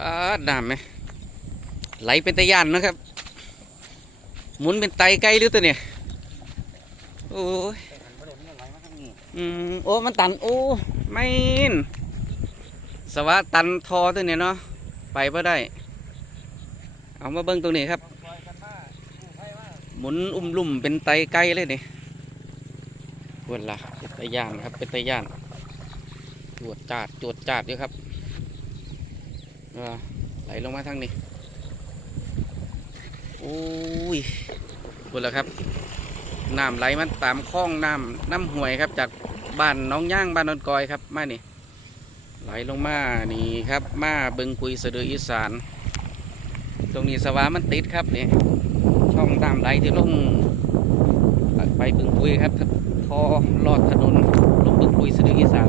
ปาดน้ำไหมไหลเป็นตะยานนะครับ หมุนเป็นไตไกลหรือตัวเนี่ยโอ้ยอืมโอ้มันตันโอ้ไม่นสวะตันทอตัวเนี่ยเนาะไปไ่ได้ เอามาเบิ้งตรงนี้ครับ หมุนอุ้มลุ่มเป็นไตไกลเลยนี่ควรละเป็นตะยานครับเป็นตะยานจวดจาดจวดจาดอยู่ครับ ไหลลงมาทางนี้โอ้ยควรละครับน้ำไหลมันตามคลองน้ำน้ำห่วยครับ จากบ้านน้องย่างบ้านนนกอยครับมานี่ไหลลงมานี่ครับมาบิงคุยสะดืออีสาน ตรงนี้สวามันติดครับนี่ช่องน้ำไหลที่ลงไปบึงปุยครับทอลอดถนนลงบึงปุยสะดืออีสาน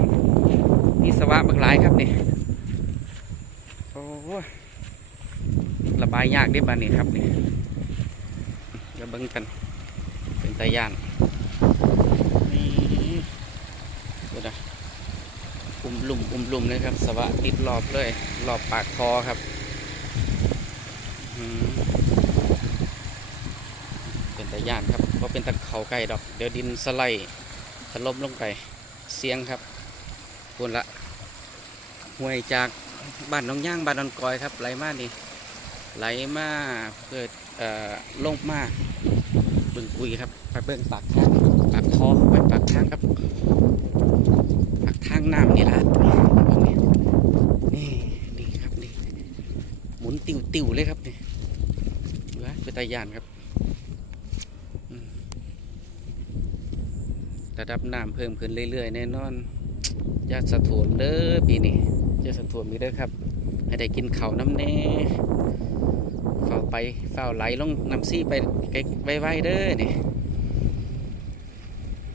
นี่สวะบักหลายครับนี่ โอ้ระบายยากเด้บ้านนี้ครับนี่เดี๋ยวเบิงกันเป็นตาย่านนี่ดูนะอุ้มลุ่มอุ้มลุ่มเลยครับสวะติดรอบเลยรอบปากคอครับเป็นตะย่านครับเพราะเป็นตะเขาไก่ดอก เดี๋ยวดินสไลด์ถล่มลงไปเสียงครับคุณละห่วยจาก บ้านน้องย่างบ้านดอนกอยครับไหลมานี่ไหลมาเพื่อเอ่อลงมาเบิ่งกุยครับไปเบิ่งปากทางปากคอไปปากทางครับปากทางน้ำนี่ละนี่นี่นี่ครับนี่หมุนติวติวเลยครับนี่เหลือเป็นตะย่านครับระดับน้ำเพิ่มขึ้นเรื่อยๆแน่นอนย่าสะถ่วมเด้อปีนี้ อย่าสะถ่วมีเด้อครับ ให้ได้กินเขาน้ำแน่เฝ้าไปเฝ้าไหลลงน้ำซี่ไปไกลไวๆเด้อนี่